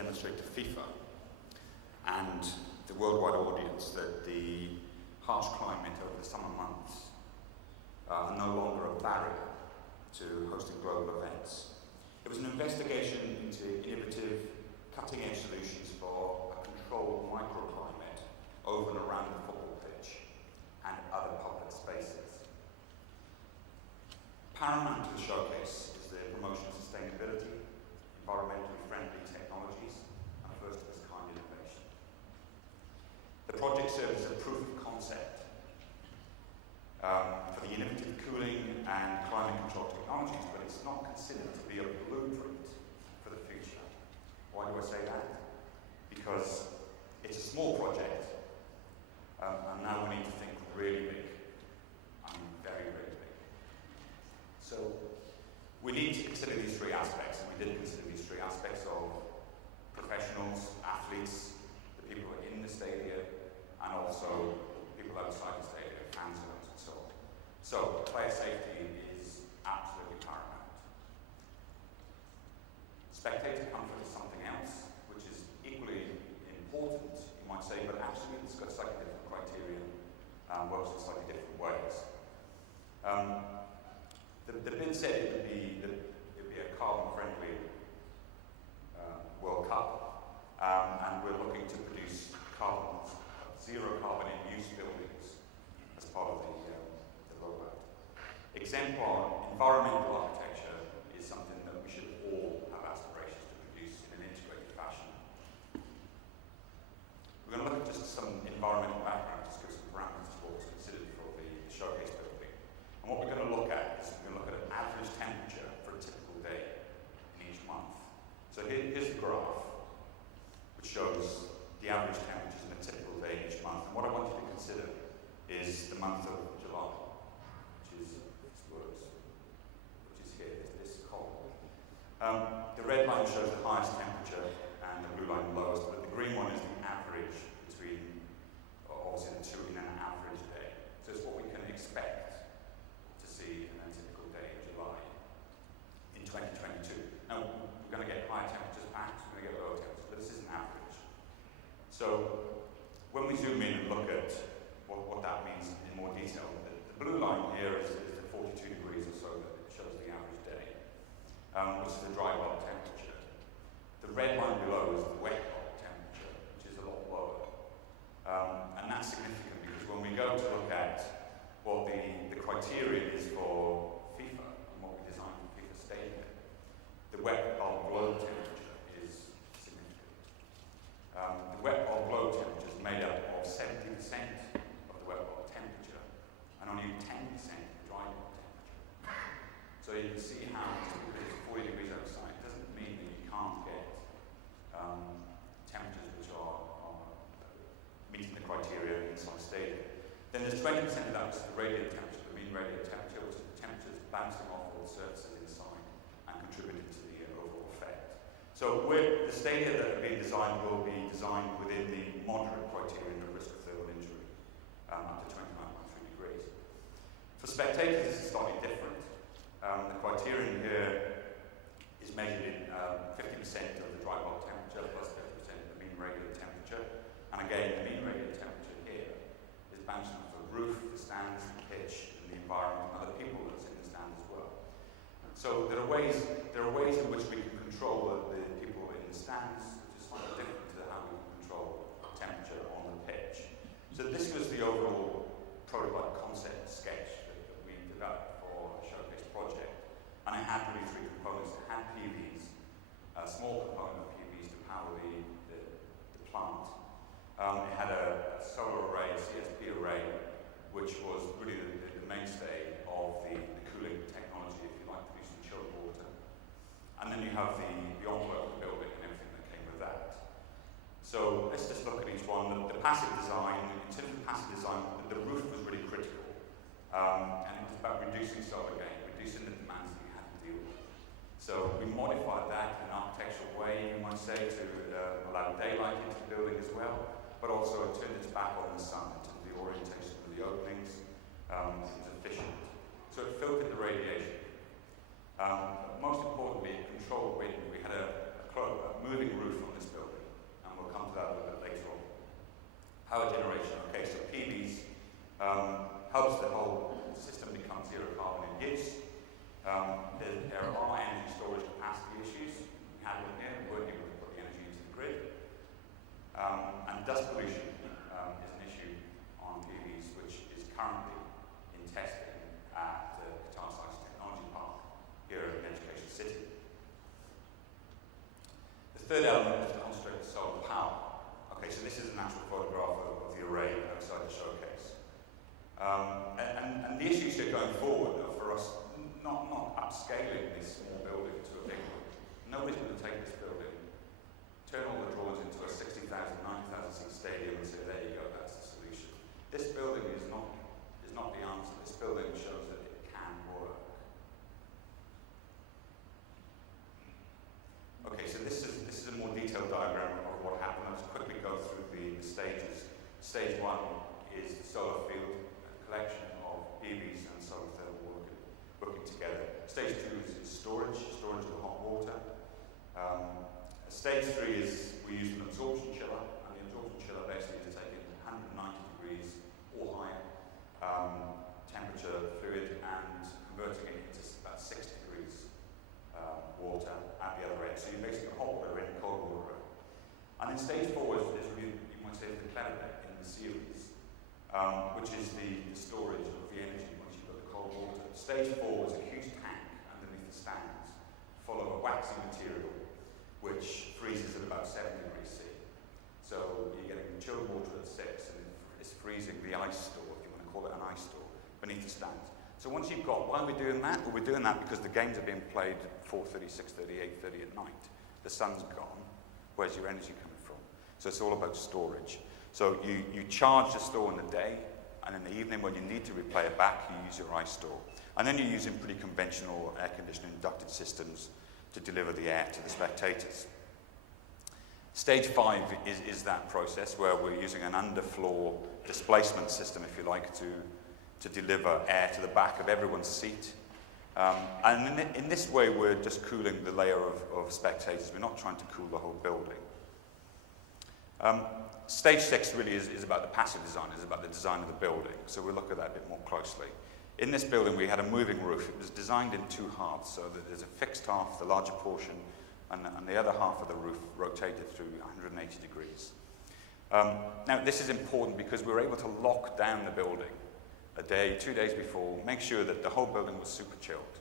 demonstrate to FIFA and the worldwide audience that the harsh climate over the summer months are no longer a barrier to hosting global events. It was an investigation into innovative, cutting-edge solutions for a controlled microclimate over and around the football pitch and other public spaces. Paramount to the showcase is the promotion of sustainability, environmentally friendly technologies, and first-of-its-kind innovation. The project serves as a proof of concept for the innovative cooling and climate control technologies, but it's not considered to be a blueprint for the future. Why do I say that? Because it's a small project, and now we need to think really big. I mean, very, very big. So we need to consider these three aspects, and we did consider these three aspects of professionals, athletes, the people who are in the stadium, and also people outside the stadium, fan zones and so on. So player safety is absolutely paramount. Spectator comfort is something else, which is equally important, you might say, but actually it's got slightly different criteria, works in slightly different ways. The bid said it would be a carbon-friendly World Cup, and we're looking to produce zero carbon in use buildings as part of the rollout. Exemplar environmental architecture is something that we should all have aspirations to produce in an integrated fashion. We're going to look at just some environmental background, just give some parameters to what was considered for the showcase building. And what we're going to look at is we're going to look at an average temperature for a typical day in each month. So here's the graph, which shows the average temperatures in a typical day each month. And what I want you to consider is the month of July, which is here, this column. The red line shows the highest temperature and the blue line the lowest, but the green one is the average between, obviously the two in an average day. So it's what we can expect to see in a typical day in July in 2022. Now, we're going to get higher temperatures, perhaps we're going to get lower temperatures, but this is an average. So when we zoom in and look at what that means in more detail, the blue line here is the 42 degrees or so that it shows the average day, which is the dry bulb temperature. The red line below is the wet bulb temperature, which is a lot lower. And that's significant because when we go to look at what the criteria is for FIFA and what we designed for FIFA Stadium, the wet bulb globe temperature is significant. The wet bulb globe temperature is made up of 70% of the wet bulb temperature and only 10% of the dry bulb temperature. So you can see how just because it's 40 degrees outside doesn't mean that you can't get temperatures which are meeting the criteria inside the stadium. Then there's 20% of that, which is the radiant temperature, the mean radiant temperature, which is the temperatures bouncing off all the surfaces inside and contributing to the overall effect. So the stadia that are being designed will be designed within the moderate criterion of risk of thermal injury, up to 29.3 degrees. For spectators, this is slightly different. The criterion here is measured in 50% of the dry bulb temperature plus 50% of the mean radiant temperature. And again, the mean radiant temperature here is bouncing off the roof, the stands, the pitch, and the environment, and other people that's in the stand as well. So there are ways in which we can control the people in the stands, which is slightly different to how we can control temperature on the pitch. So this was the overall prototype concept sketch that we developed for a showcase project. And it had really three components. It had PVs, a small component of PVs to power the plant. It had a solar array, a CSP array, which was really the mainstay of the cooling technology, if you like, producing chilled water. And then you have the envelope of the building and everything that came with that. So let's just look at each one. The passive design, in terms of passive design, the roof was really critical. And it was about reducing solar gain, reducing the demands that you had to deal with. So we modified that in an architectural way, you might say, to allow daylight into the building as well, but also it turned its back on the sun in terms of the orientation of the openings. It was efficient. So it filtered the radiation. Most importantly, it controlled wind. We had a moving roof on this building. third element is to concentrate the solar power. Okay, so this is an actual photograph of the array outside the showcase. And the issues here going forward are for us not upscaling this small building to a big one. Nobody's going to take this building, turn all the drawings into a 60,000, 90,000 seat stadium and say, there you go, that's the solution. This building is not the answer. This building shows that it can work. Okay, so this is a more detailed diagram of what happened. I'll just quickly go through the stages. Stage 1 is the solar field, a collection of PVs and solar thermal working together. Stage 2 is storage of the hot water. Stage 3 is we use an absorption chiller, and the absorption chiller basically is taking 190 degrees or higher temperature fluid and converting it into about 6 degrees water at the other end. So you're basically hot water in, cold water in. And then stage 4 is really, you might say, the clever bit in the series, which is the storage of the energy once you've got the cold water. Stage 4 is a huge tank underneath the stands, full of a waxy material, which freezes at about 7 degrees C. So you're getting chilled water at 6, and it's freezing the ice store, if you want to call it an ice store, beneath the stands. So once you've got, why are we doing that? Well, we're doing that because the games are being played at 4:30, 6:30, 8:30 at night. The sun's gone. Where's your energy coming from? So it's all about storage. So you charge the store in the day, and in the evening when you need to replay it back, you use your ice store. And then you're using pretty conventional air conditioning ducted systems to deliver the air to the spectators. Stage 5 is that process where we're using an underfloor displacement system, if you like, to deliver air to the back of everyone's seat. And in this way, we're just cooling the layer of spectators. We're not trying to cool the whole building. Stage 6 really is about the passive design, is about the design of the building. So we'll look at that a bit more closely. In this building, we had a moving roof. It was designed in 2 halves, so that there's a fixed half, the larger portion, and the other half of the roof rotated through 180 degrees. Now, this is important because we were able to lock down the building a day, 2 days before, make sure that the whole building was super chilled,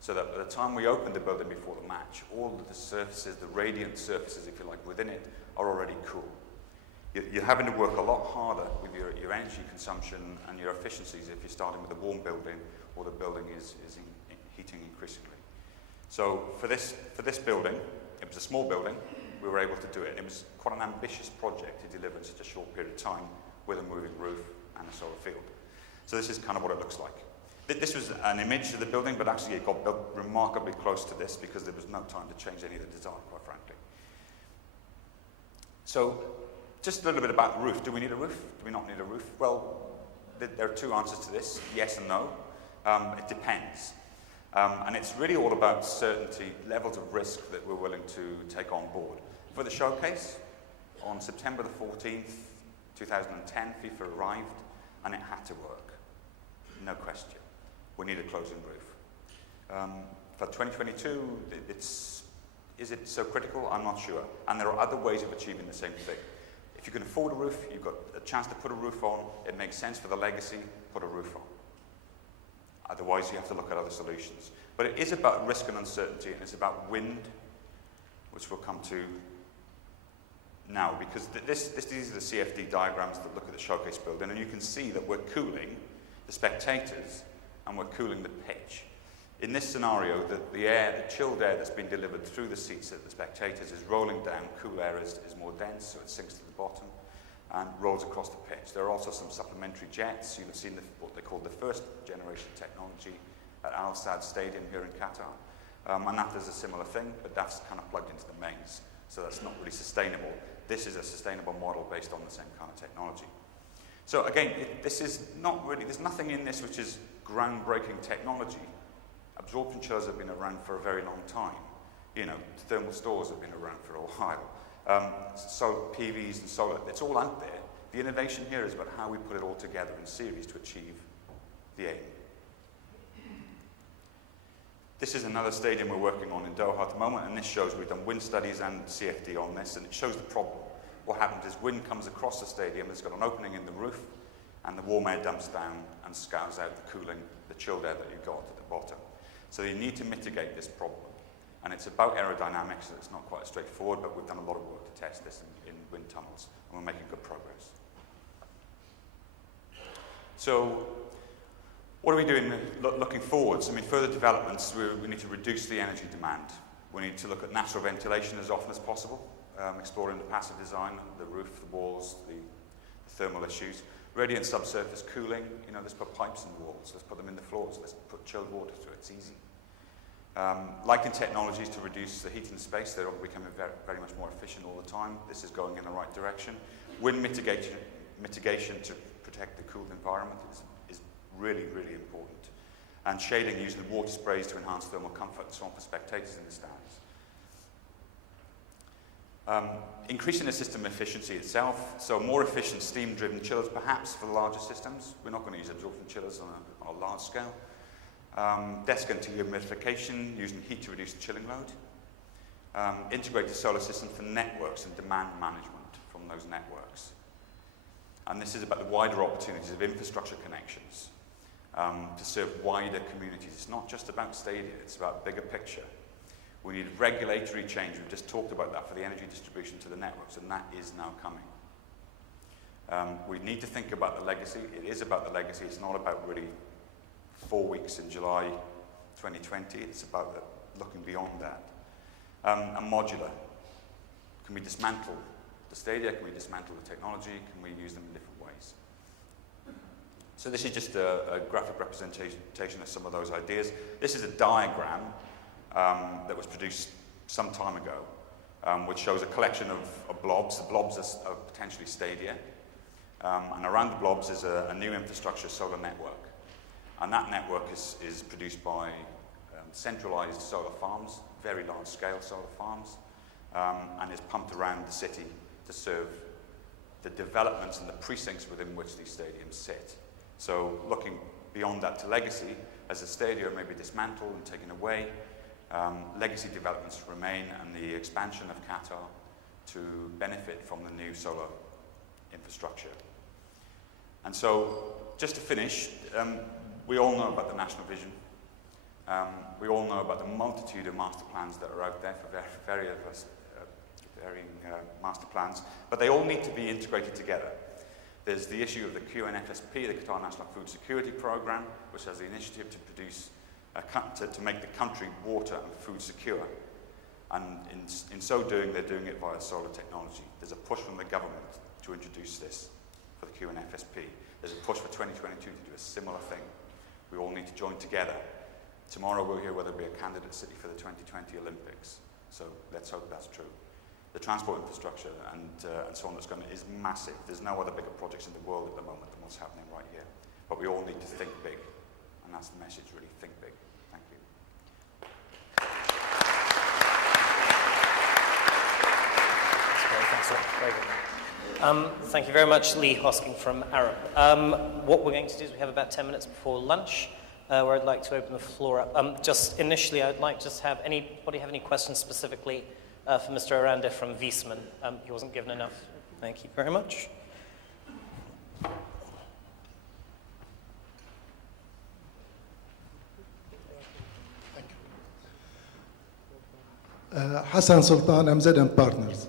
so that by the time we opened the building before the match, all of the surfaces, the radiant surfaces, if you like, within it, are already cool. You're having to work a lot harder with your energy consumption and your efficiencies if you're starting with a warm building or the building is heating increasingly. So for this building, it was a small building, we were able to do it. It was quite an ambitious project to deliver in such a short period of time with a moving roof and a solar field. So this is kind of what it looks like. This was an image of the building, but actually it got built remarkably close to this because there was no time to change any of the design, quite frankly. So just a little bit about the roof. Do we need a roof? Do we not need a roof? Well, there are 2 answers to this, yes and no. It depends. And it's really all about certainty, levels of risk that we're willing to take on board. For the showcase, on September the 14th, 2010, FIFA arrived, and it had to work. No question. We need a closing roof. For 2022, is it so critical? I'm not sure. And there are other ways of achieving the same thing. If you can afford a roof, you've got a chance to put a roof on, it makes sense for the legacy, put a roof on. Otherwise, you have to look at other solutions. But it is about risk and uncertainty, and it's about wind, which we'll come to now, because these are the CFD diagrams that look at the showcase building, and you can see that we're cooling the spectators and we're cooling the pitch. In this scenario, the chilled air that's been delivered through the seats of the spectators is rolling down. Cool air is more dense, so it sinks to the bottom and rolls across the pitch. There are also some supplementary jets. You've seen what they call the first generation technology at Al Sadd Stadium here in Qatar. And that does a similar thing, but that's kind of plugged into the mains, so that's not really sustainable. This is a sustainable model based on the same kind of technology. So again, this is not really, there's nothing in this which is groundbreaking technology. Absorption chillers have been around for a very long time. Thermal stores have been around for a while. So PVs and solar, it's all out there. The innovation here is about how we put it all together in series to achieve the aim. This is another stadium we're working on in Doha at the moment, and this shows we've done wind studies and CFD on this, and it shows the problem. What happens is wind comes across the stadium, it's got an opening in the roof, and the warm air dumps down and scours out the cooling, the chilled air that you've got at the bottom. So you need to mitigate this problem. And it's about aerodynamics, it's not quite straightforward, but we've done a lot of work to test this in wind tunnels, and we're making good progress. So, what are we doing looking forwards? I mean, further developments, we need to reduce the energy demand. We need to look at natural ventilation as often as possible, exploring the passive design, the roof, the walls, the thermal issues. Radiant subsurface cooling, you know, let's put pipes in the walls, let's put them in the floors, let's put chilled water through it, it's easy. Lighting technologies to reduce the heat in space, they're becoming very much more efficient all the time. This is going in the right direction. Wind mitigation to protect the cooled environment is really, really important. And shading using water sprays to enhance thermal comfort and so on for spectators in the stands. Increasing the system efficiency itself, so more efficient steam-driven chillers perhaps for the larger systems. We're not going to use absorption chillers on a large scale. Desiccant humidification, using heat to reduce the chilling load. Integrated solar systems for networks and demand management from those networks. And this is about the wider opportunities of infrastructure connections to serve wider communities. It's not just about stadia, it's about bigger picture. We need regulatory change. We've just talked about that for the energy distribution to the networks, and that is now coming. We need to think about the legacy. It is about the legacy. It's not about really 4 weeks in July 2020. It's about looking beyond that. And modular. Can we dismantle the stadia? Can we dismantle the technology? Can we use them in different ways? So this is just a graphic representation of some of those ideas. This is a diagram that was produced some time ago, which shows a collection of blobs. The blobs are potentially stadia. And around the blobs is a new infrastructure solar network. And that network is produced by centralized solar farms, very large-scale solar farms, and is pumped around the city to serve the developments and the precincts within which these stadiums sit. So looking beyond that to legacy, as the stadia may be dismantled and taken away, legacy developments remain, and the expansion of Qatar to benefit from the new solar infrastructure. And so, just to finish, we all know about the national vision. We all know about the multitude of master plans that are out there for varying master plans, but they all need to be integrated together. There's the issue of the QNFSP, the Qatar National Food Security Program, which has the initiative to produce to make the country water and food secure. And in so doing, they're doing it via solar technology. There's a push from the government to introduce this for the QNFSP. There's a push for 2022 to do a similar thing. We all need to join together. Tomorrow we'll hear whether there'll be a candidate city for the 2020 Olympics. So let's hope that's true. The transport infrastructure and so on is massive. There's no other bigger projects in the world at the moment than what's happening right here. But we all need to think big. And that's the message, really, think big. Thank you. That's great, thanks. Very good. Thank you very much, Lee Hosking from Arup. What we're going to do is we have about 10 minutes before lunch, where I'd like to open the floor up. Just initially, I'd like to have anybody have any questions specifically for Mr. Erande from Viessmann. He wasn't given enough. Thank you very much. Hassan Sultan, MZM Partners.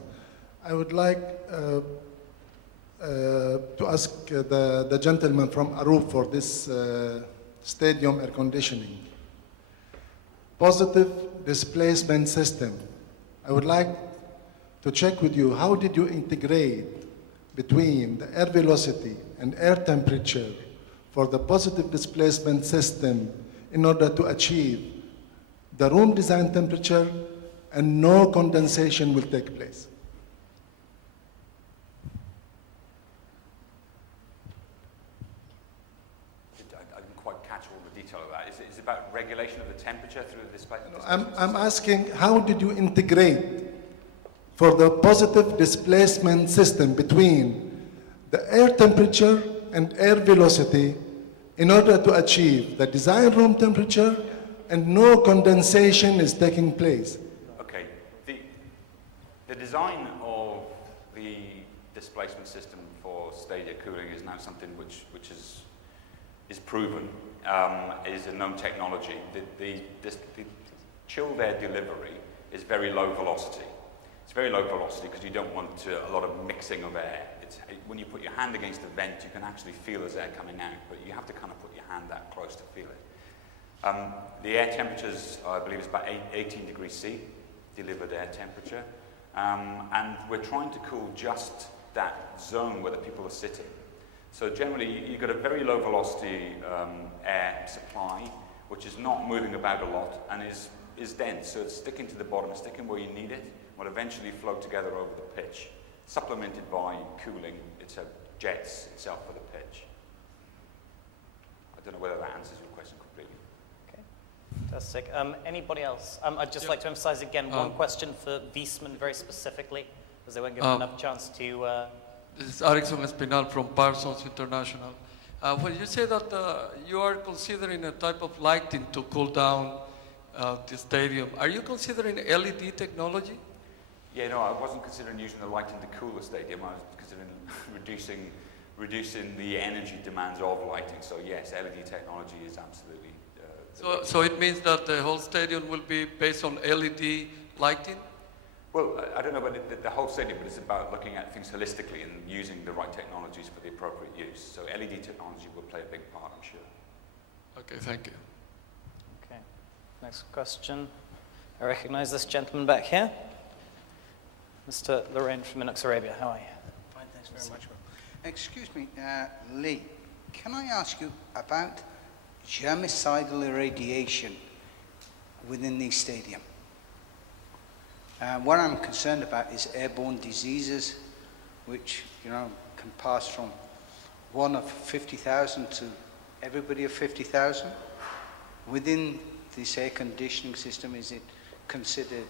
I would like to ask the gentleman from Arup for this stadium air conditioning. Positive displacement system. I would like to check with you, how did you integrate between the air velocity and air temperature for the positive displacement system in order to achieve the room design temperature and no condensation will take place? I didn't quite catch all the detail of that. Is it about regulation of the temperature through the displacement? I'm asking, how did you integrate for the positive displacement system between the air temperature and air velocity in order to achieve the design room temperature and no condensation is taking place? Okay. The design of the displacement system for stadia cooling is now something which is proven, is a known technology. Chilled air delivery is very low velocity. It's very low velocity because you don't want a lot of mixing of air. When you put your hand against the vent, you can actually feel there's air coming out, but you have to kind of put your hand that close to feel it. The air temperatures, I believe, is about 18 degrees C, delivered air temperature. And we're trying to cool just that zone where the people are sitting. So generally, you've got a very low velocity air supply, which is not moving about a lot and is dense. So it's sticking to the bottom, sticking where you need it, will eventually flow together over the pitch, supplemented by cooling. It's a jets itself for the pitch. I don't know whether that answers your question completely. Okay, fantastic. Anybody else? I'd just like to emphasize again one question for Viessmann very specifically, because they weren't given enough chance to... This is Arup Espinal from Parsons International. When you say that you are considering a type of lighting to cool down the stadium, are you considering LED technology? Yeah, no, I wasn't considering using the lighting to cool the stadium. I was considering reducing the energy demands of lighting. So yes, LED technology is absolutely... So it means that the whole stadium will be based on LED lighting? Well, I don't know about the whole stadium, but it's about looking at things holistically and using the right technologies for the appropriate use. So LED technology will play a big part, I'm sure. Okay, thank you. Okay, next question. I recognize this gentleman back here. Mr. Lorraine from Linux Arabia, how are you? Fine, thanks very much. Excuse me, Lee, can I ask you about germicidal irradiation within the stadium? What I'm concerned about is airborne diseases, which, you know, can pass from one of 50,000 to everybody of 50,000. Within this air conditioning system, is it considered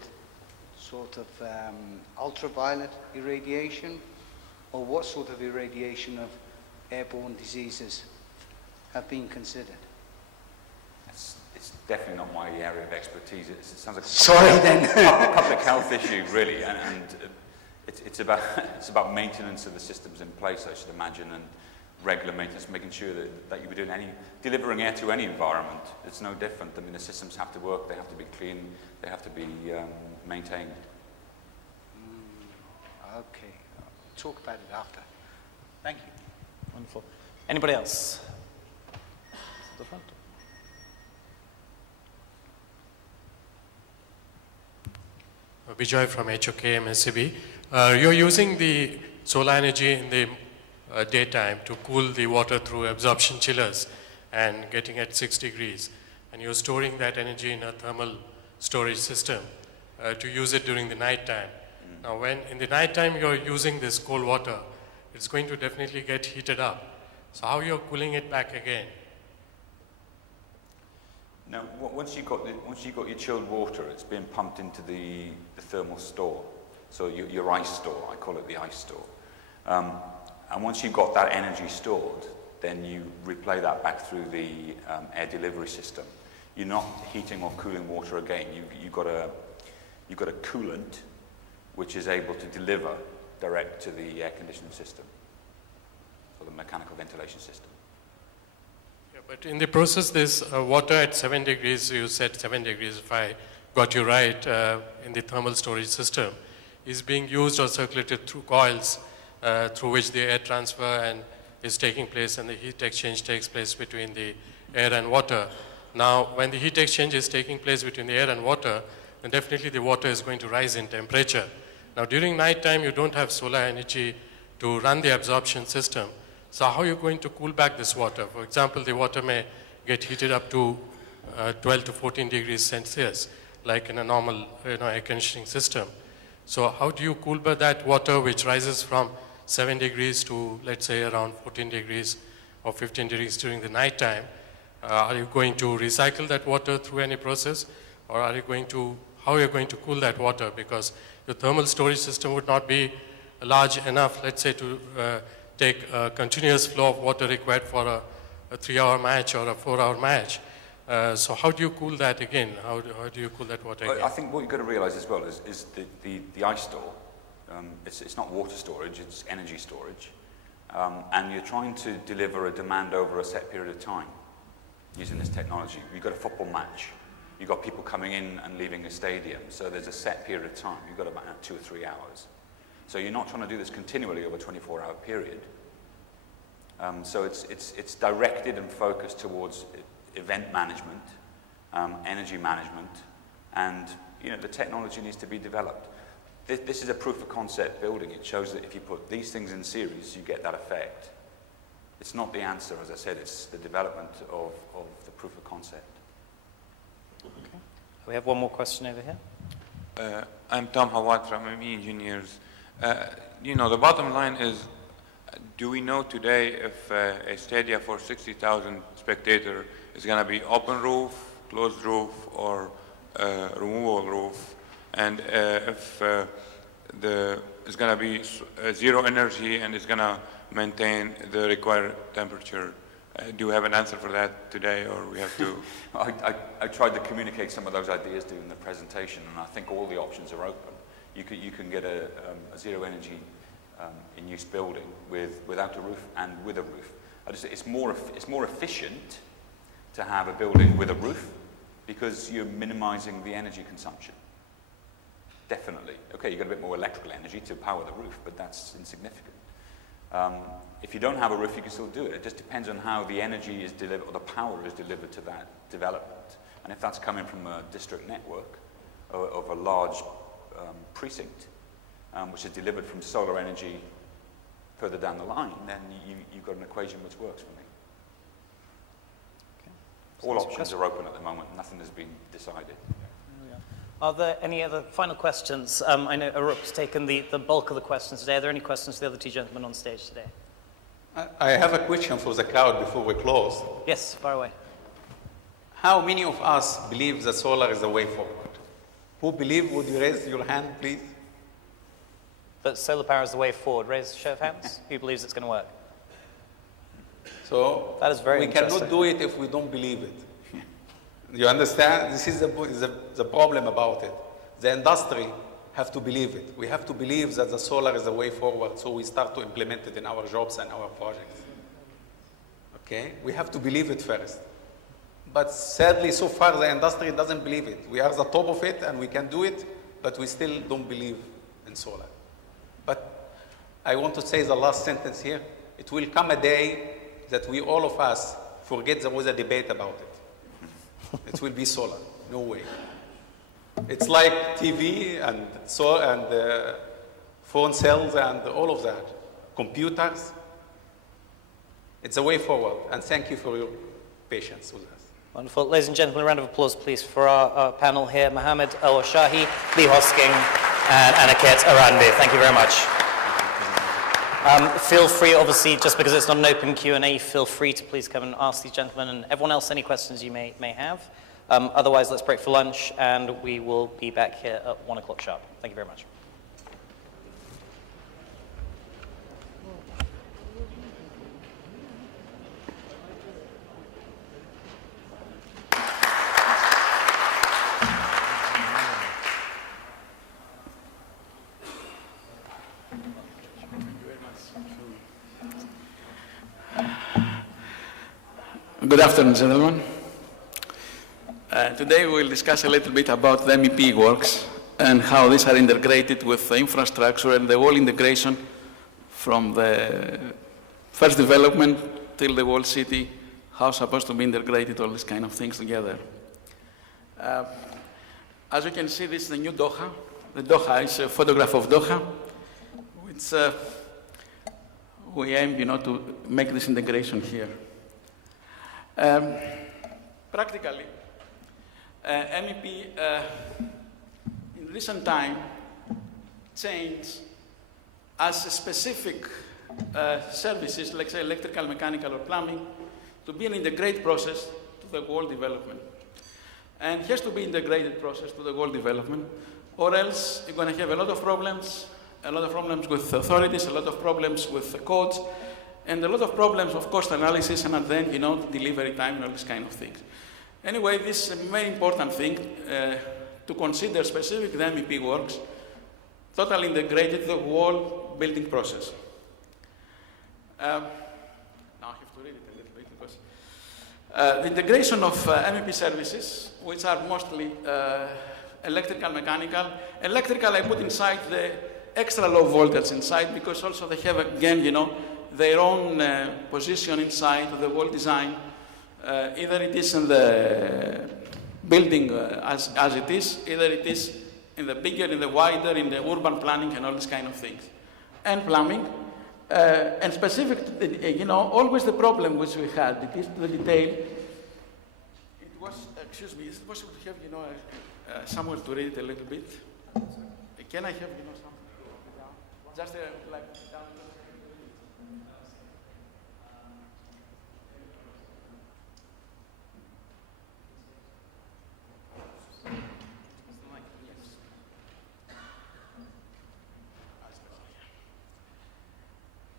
sort of ultraviolet irradiation, or what sort of irradiation of airborne diseases have been considered? It's definitely not my area of expertise. It sounds like a public health issue, really, and it's about maintenance of the systems in place, I should imagine, and regular maintenance, making sure that you were delivering air to any environment. It's no different. I mean, the systems have to work. They have to be clean. They have to be maintained. Okay, I'll talk about it after. Thank you. Wonderful. Anybody else? To the front. Vijay from HOK MSCB. You're using the solar energy in the daytime to cool the water through absorption chillers and getting at 6 degrees. And you're storing that energy in a thermal storage system to use it during the night time. Now, when in the night time you're using this cold water, it's going to definitely get heated up. So how you're cooling it back again? Now, once you've got your chilled water, it's being pumped into the thermal store. So your ice store, I call it the ice store. And once you've got that energy stored, then you replay that back through the air delivery system. You're not heating or cooling water again. You've got a coolant which is able to deliver direct to the air conditioning system, or the mechanical ventilation system. Yeah, but in the process, this water at 7 degrees, you said 7 degrees, if I got you right, in the thermal storage system, is being used or circulated through coils through which the air transfer and is taking place and the heat exchange takes place between the air and water. Now, when the heat exchange is taking place between the air and water, then definitely the water is going to rise in temperature. Now, during night time, you don't have solar energy to run the absorption system. So how are you going to cool back this water? For example, the water may get heated up to 12 to 14 degrees Celsius, like in a normal air conditioning system. So how do you cool back that water which rises from 7 degrees to, let's say, around 14 degrees or 15 degrees during the night time? Are you going to recycle that water through any process? Or are you going to, how are you going to cool that water? Because the thermal storage system would not be large enough, let's say, to take a continuous flow of water required for a 3-hour match or a 4-hour match. So how do you cool that again? How do you cool that water again? I think what you've got to realise as well is the ice store. It's not water storage, it's energy storage. And you're trying to deliver a demand over a set period of time using this technology. You've got a football match. You've got people coming in and leaving a stadium, so there's a set period of time. You've got about 2 or 3 hours. So you're not trying to do this continually over a 24-hour period. So it's directed and focused towards event management, energy management, and the technology needs to be developed. This is a proof of concept building. It shows that if you put these things in series, you get that effect. It's not the answer, as I said, it's the development of the proof of concept. Okay. We have one more question over here. I'm Tom Hawat from MEP Engineers. The bottom line is, do we know today if a stadium for 60,000 spectators is going to be open roof, closed roof, or removable roof? And if it's going to be zero energy and it's going to maintain the required temperature? Do we have an answer for that today, or we have to? I tried to communicate some of those ideas during the presentation, and I think all the options are open. You can get a zero energy in use building without a roof and with a roof. It's more efficient to have a building with a roof because you're minimizing the energy consumption. Definitely. Okay, you got a bit more electrical energy to power the roof, but that's insignificant. If you don't have a roof, you can still do it. It just depends on how the energy is delivered, or the power is delivered to that development. And if that's coming from a district network of a large precinct, which is delivered from solar energy further down the line, then you've got an equation which works for me. Okay. All options are open at the moment. Nothing has been decided. Are there any other final questions? I know Arup's taken the bulk of the questions today. Are there any questions for the other two gentlemen on stage today? I have a question for the crowd before we close. Yes, far away. How many of us believe that solar is the way forward? Who believe? Would you raise your hand, please? That solar power is the way forward. Raise a show of hands. Who believes it's going to work? So that is very we interesting. cannot do it if we don't believe it. You understand? This is the problem about it. The industry have to believe it. We have to believe that the solar is the way forward, so we start to implement it in our jobs and our projects. Okay? We have to believe it first. But sadly, so far, the industry doesn't believe it. We are the top of it, and we can do it, but we still don't believe in solar. But I want to say the last sentence here. It will come a day that we, all of us, forget there was a debate about it. It will be solar, no way. It's like TV and phone cells and all of that, computers. It's a way forward, and thank you for your patience with us. Wonderful. Ladies and gentlemen, a round of applause, please, for our panel here. Mohammed Elwashy, Lee Hosking, and Aniket Erande. Thank you very much. Feel free, obviously, just because it's not an open Q&A, feel free to please come and ask these gentlemen and everyone else any questions you may have. Otherwise, let's break for lunch, and we will be back here at 1 o'clock sharp. Thank you very much. Good afternoon, gentlemen. Today we'll discuss a little bit about the MEP works and how these are integrated with the infrastructure and the whole integration from the first development till the whole city, how it's supposed to be integrated, all these kind of things together. As you can see, this is the new Doha. The Doha is a photograph of Doha, which we aim, to make this integration here. Practically, MEP in recent time changed as a specific services, like say electrical, mechanical, or plumbing, to be an integrated process to the whole development. And it has to be integrated process to the whole development, or else you're going to have a lot of problems with authorities, a lot of problems with the codes, and a lot of problems of cost analysis, and then, delivery time and all these kind of things. Anyway, this is a very important thing to consider specific the MEP works, totally integrated the whole building process. Now I have to read it a little bit because The integration of MEP services, which are mostly electrical, mechanical. Electrical, I put inside the extra low voltage inside because also they have, again, their own position inside of the wall design. Either it is in the building as it is, either it is in the bigger, in the wider, in the urban planning and all these kind of things. And plumbing. And specific, always the problem which we had, it is the detail. It was, excuse me, is it possible to have, somewhere to read it a little bit? Can I have, something? Just like down.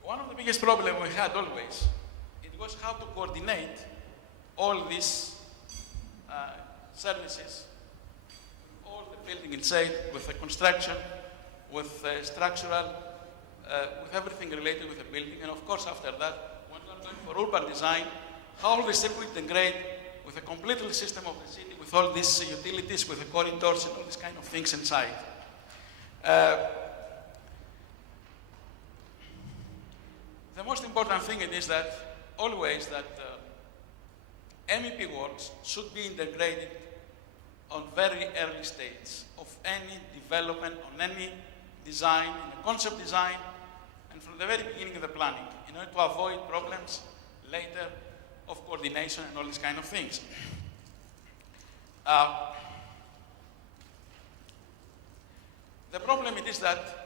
One of the biggest problems we had always, it was how to coordinate all these services, all the building inside, with the construction, with structural, with everything related with the building. And of course, after that, when we are going for urban design, how all this will integrate with a complete system of the city, with all these utilities, with the corridors and all these kind of things inside. The most important thing it is that always that MEP works should be integrated on very early stage of any development, on any design, in the concept design, and from the very beginning of the planning, in order to avoid problems later of coordination and all these kind of things. The problem it is that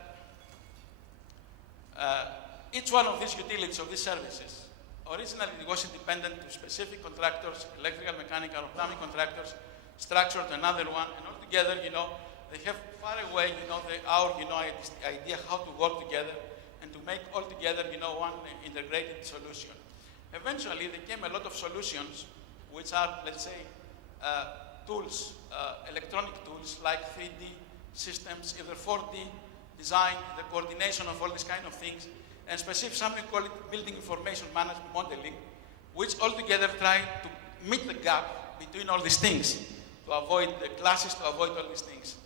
each one of these utilities, of these services, originally it was independent to specific contractors, electrical, mechanical, or plumbing contractors, structured to another one, and altogether, they have far away, our, idea how to work together and to make all together, one integrated solution. Eventually, there came a lot of solutions, which are, let's say, tools, electronic tools like 3D systems, either 4D design, the coordination of all these kind of things, and specific something called building information management modeling, which altogether try to meet the gap between all these things, to avoid the classes, to avoid all these things.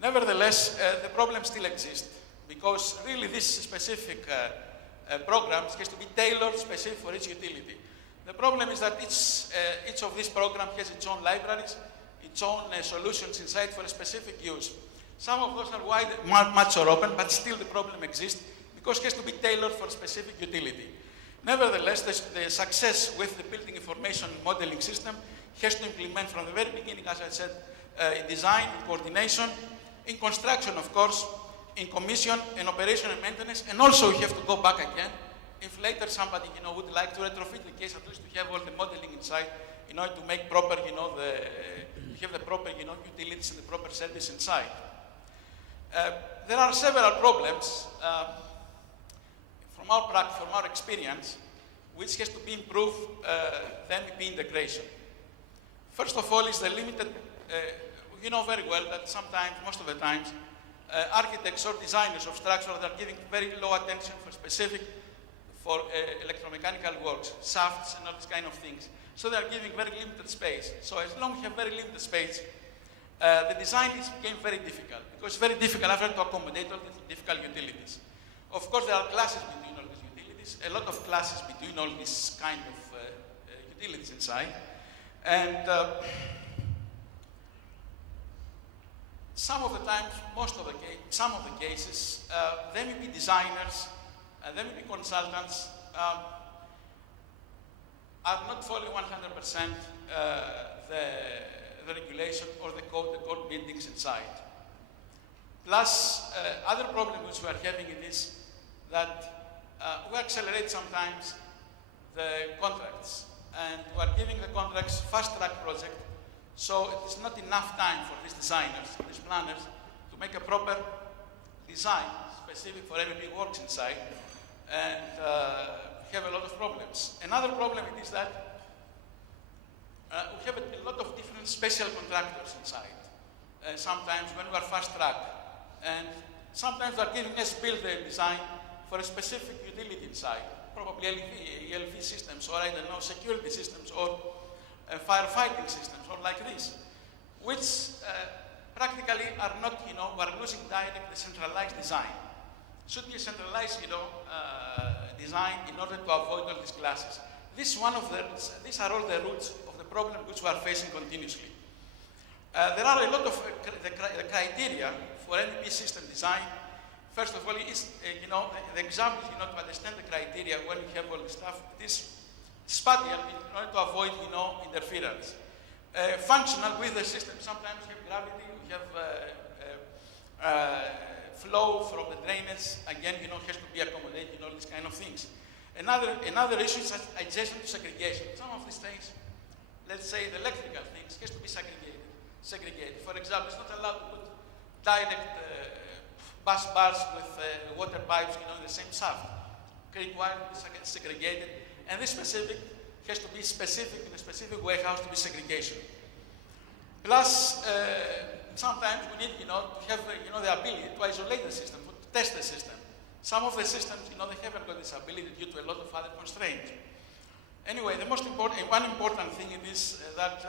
Nevertheless, the problem still exists, because really this specific programs has to be tailored specific for each utility. The problem is that each of these programs has its own libraries, its own solutions inside for a specific use. Some of those are much more open, but still the problem exists, because it has to be tailored for a specific utility. Nevertheless, the success with the building information modeling system has to implement from the very beginning, as I said, in design, in coordination, in construction, of course, in commission, in operation and maintenance, and also you have to go back again. If later somebody, would like to retrofit the case, at least to have all the modeling inside, in order to make proper, you have the proper, utilities and the proper service inside. There are several problems from our experience, which has to be improved, the MEP integration. First of all is the limited, you know very well that sometimes, most of the times, architects or designers of structure are giving very low attention for specific, for electromechanical works, shafts and all these kind of things. So they are giving very limited space. So as long as you have very limited space, the design became very difficult, because it's very difficult after to accommodate all these difficult utilities. Of course, there are classes between all these utilities, a lot of classes between all these kind of utilities inside. And some of the times, some of the cases, the MEP designers and the MEP consultants are not following 100% the regulation or the code buildings inside. Plus, other problem which we are having is that we accelerate sometimes the contracts, and we are giving the contracts fast-track project, so it is not enough time for these designers, these planners, to make a proper design specific for MEP works inside, and have a lot of problems. Another problem is that we have a lot of different special contractors inside. Sometimes when we are fast-track, and sometimes they are giving us build the design for a specific utility inside, probably ELV systems, or I don't know, security systems, or firefighting systems, or like this, which practically are not, we're losing direct decentralized design. Should be a centralized, design in order to avoid all these classes. These are all the roots of the problem which we are facing continuously. There are a lot of the criteria for MEP system design. First of all, is the example, to understand the criteria when we have all this stuff. It is spatial in order to avoid, interference. Functional with the system. Sometimes we have gravity, we have flow from the drainage. Again, has to be accommodated, all these kind of things. Another issue is adjacent to segregation. Some of these things, let's say the electrical things, has to be segregated. For example, it's not allowed to put direct bus bars with water pipes, in the same shaft. Required to be segregated, and this specific has to be specific in a specific way. Has to be segregation. Plus, sometimes we need, to have, the ability to isolate the system, to test the system. Some of the systems, they haven't got this ability due to a lot of other constraints. Anyway, one important thing is that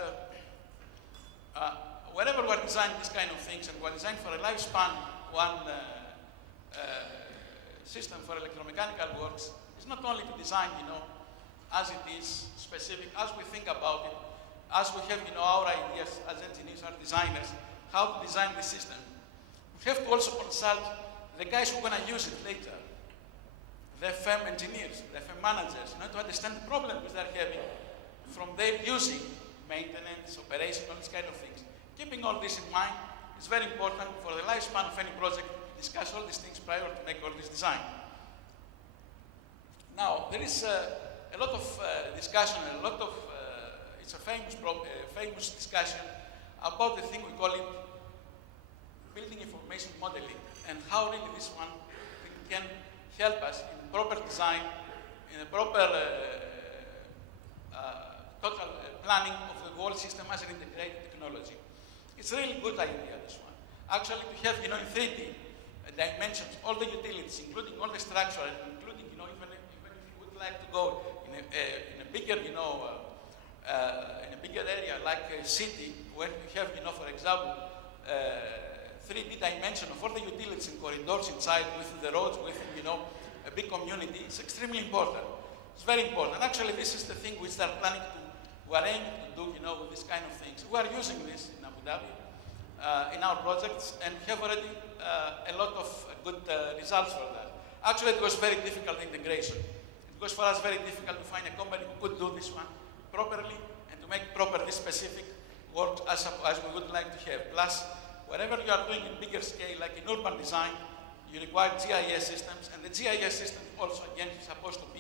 whenever we're designing these kind of things, and we're designing for a lifespan, one system for electromechanical works, is not only to design, as it is specific, as we think about it, as we have, our ideas as engineers, as designers, how to design the system. We have to also consult the guys who are going to use it later, the firm engineers, the firm managers, to understand the problem which they're having from their using, maintenance, operation, all these kind of things. Keeping all this in mind is very important for the lifespan of any project to discuss all these things prior to make all this design. Now, there is a lot of discussion, it's a famous discussion about the thing we call it building information modeling, and how really this one can help us in proper design, in a proper total planning of the whole system as an integrated technology. It's a really good idea, this one. Actually, to have, in 3D dimensions, all the utilities, including all the structure, including, even if you would like to go in a bigger, in a bigger area like a city, where we have, for example, 3D dimension of all the utilities and corridors inside, with the roads, with, a big community, it's extremely important. It's very important. And actually, this is the thing we are planning to, we are aiming to do, with these kind of things. We are using this in Abu Dhabi, in our projects, and have already a lot of good results for that. Actually, it was very difficult integration. It was for us very difficult to find a company who could do this one properly and to make proper this specific work as we would like to have. Plus, whatever you are doing in bigger scale, like in urban design, you require GIS systems, and the GIS system also, again, is supposed to be,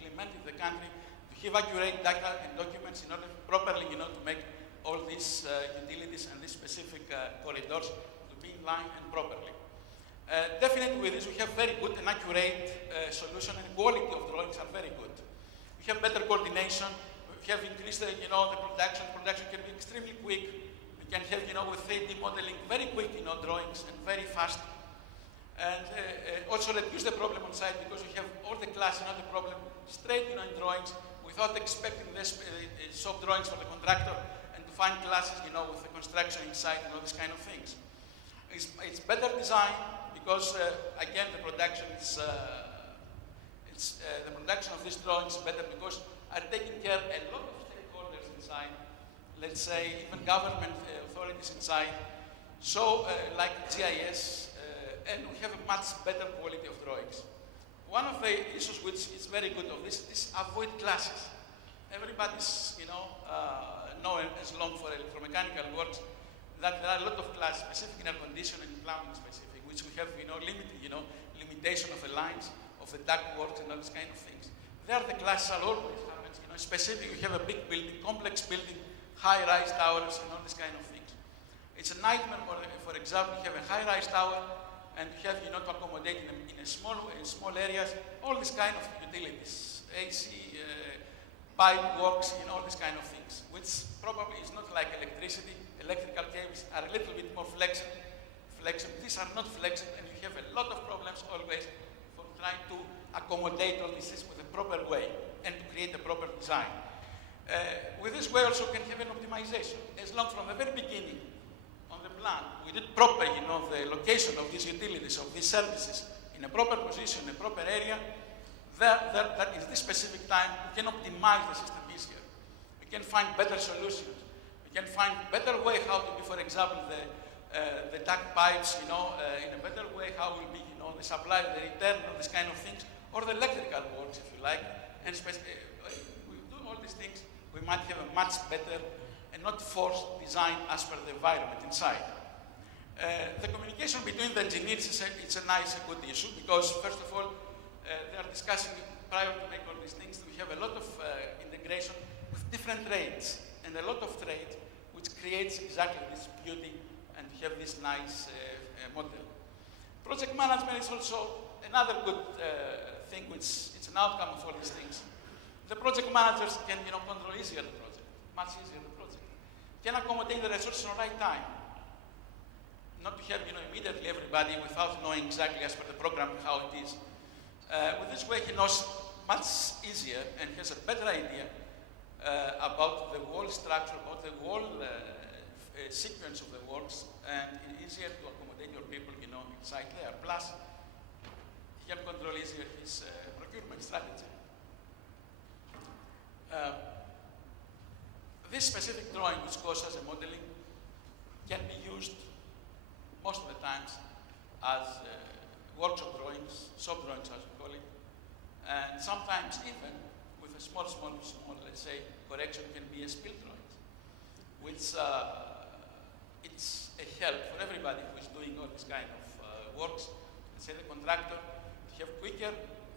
implemented in the country to have accurate data and documents in order properly, to make all these utilities and these specific corridors to be in line and properly. Definitely with this, we have very good and accurate solution, and quality of drawings are very good. We have better coordination. We have increased the, the production. Production can be extremely quick. We can have, with 3D modeling, very quick, drawings and very fast. And also reduce the problem on site, because we have all the class, the problem straight, in drawings, without expecting this soft drawings for the contractor, and to find classes, with the construction inside and all these kind of things. It's better design, because again, the production is the production of these drawings is better, because are taking care a lot of stakeholders inside, let's say even government authorities inside, so like GIS, and we have a much better quality of drawings. One of the issues which is very good of this is avoid classes. Everybody's, know as long for electromechanical works that there are a lot of classes, specific in air conditioning and plumbing specific, which we have, limitation of the lines, of the duct works and all these kind of things. There the classes are always happens, specific, you have a big building, complex building, high-rise towers and all these kind of things. It's a nightmare, for example, you have a high-rise tower, and you have, to accommodate in small areas, all these kind of utilities, AC, pipe works, all these kind of things, which probably is not like electricity. Electrical cables are a little bit more flexible. These are not flexible, and you have a lot of problems always for trying to accommodate all this with a proper way and to create a proper design. With this way also can have an optimization. As long from the very beginning on the plan, we did proper, the location of these utilities, of these services, in a proper position, in a proper area, that is this specific time, we can optimize the system easier. We can find better solutions. We can find better way how to do, for example, the duct pipes, in a better way, how will be, the supply, the return, all these kind of things, or the electrical works, if you like. And we do all these things, we might have a much better and not forced design as per the environment inside. The communication between the engineers it's a nice, good issue, because first of all, they are discussing prior to make all these things. We have a lot of integration with different trades and a lot of trade, which creates exactly this beauty and we have this nice model. Project management is also another good thing, which it's an outcome of all these things. The project managers can control easier the project, much easier the project. Can accommodate the resources in the right time. Not to have immediately everybody without knowing exactly as per the program how it is. With this way, he knows much easier and has a better idea about the whole structure, about the whole sequence of the works, and it's easier to accommodate your people, inside there. Plus, he can control easier his procurement strategy. This specific drawing, which goes as a modeling, can be used most of the times as workshop drawings, shop drawings as we call it, and sometimes even with a small, let's say, correction can be a spill drawings, which it's a help for everybody who is doing all this kind of works. Let's say the contractor, to have quicker